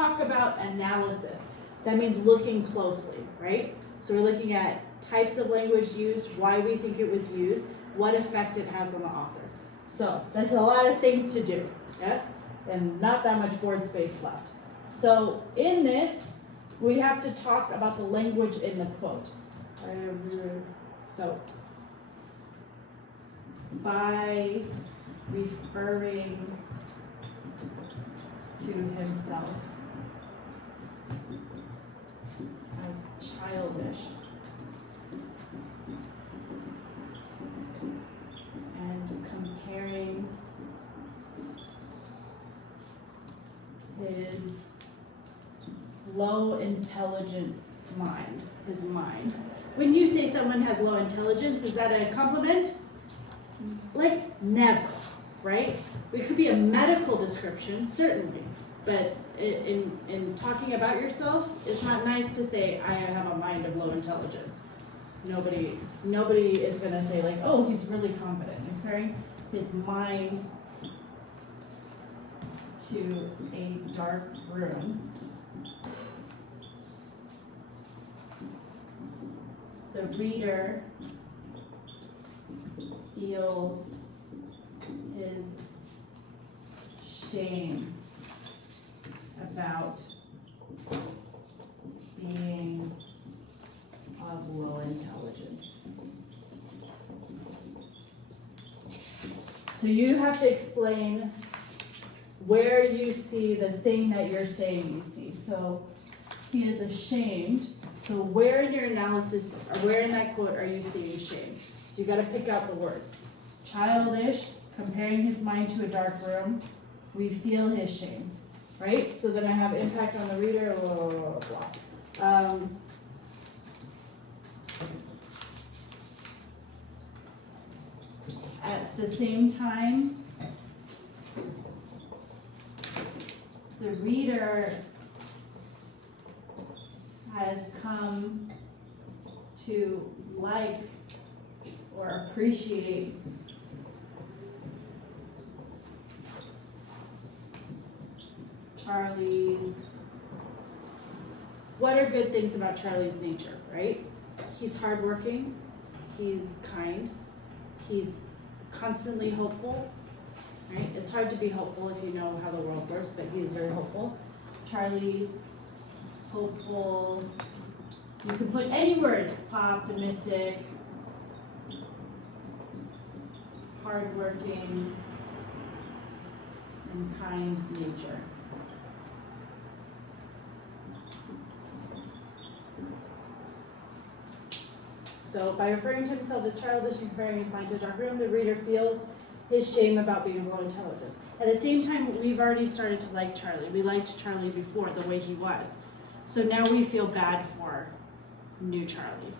talk about analysis, that means looking closely, right? So we're looking at types of language used, why we think it was used, what effect it has on the author. So that's a lot of things to do, yes? And not that much board space left. So in this, we have to talk about the language in the quote. So by referring to himself as childish and comparing his low intelligent mind, his mind. When you say someone has low intelligence, is that a compliment? Like, never, right? It could be a medical description, certainly, but in talking about yourself, it's not nice to say, I have a mind of low intelligence. Nobody is gonna say like, oh, he's really confident. Comparing his mind to a dark room. The reader feels his shame about being of low intelligence. So you have to explain where you see the thing that you're saying you see. So he is ashamed. So where in your analysis, or where in that quote are you seeing shame? So you got to pick out the words. Childish, comparing his mind to a dark room, we feel his shame, right? So then I have impact on the reader, blah, blah, blah, blah. At the same time, the reader has come to like or appreciate Charlie's. What are good things about Charlie's nature, right? He's hardworking, he's kind, he's constantly hopeful, right? It's hard to be hopeful if you know how the world works, but he's very hopeful. Charlie's hopeful. You can put any words, optimistic, hardworking, and kind nature. So by referring to himself as childish and comparing his mind to a dark room, the reader feels his shame about being low intelligence. At the same time, we've already started to like Charlie. We liked Charlie before, the way he was. So now we feel bad for new Charlie.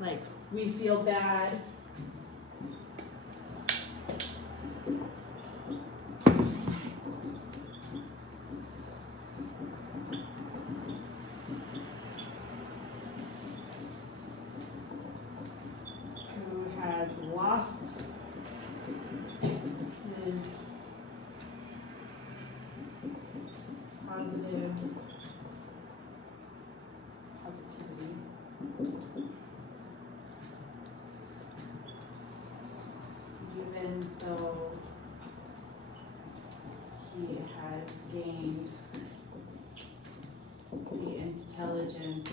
Like, we feel bad. Who has lost his positivity, even though he has gained the intelligence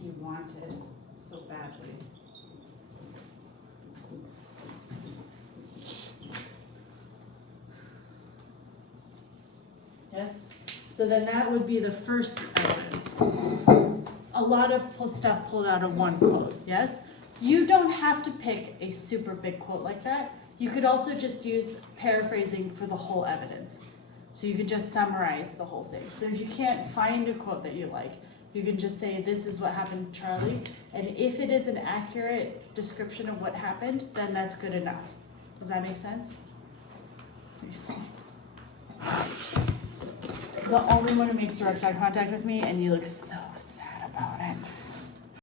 he wanted so badly. Yes? So then that would be the first evidence. A lot of stuff pulled out of one quote, yes? You don't have to pick a super big quote like that. You could also just use paraphrasing for the whole evidence. So you could just summarize the whole thing. So if you can't find a quote that you like, you can just say, this is what happened to Charlie. And if it is an accurate description of what happened, then that's good enough. Does that make sense? Let me see. The only one who makes direct eye contact with me, and you look so sad about it.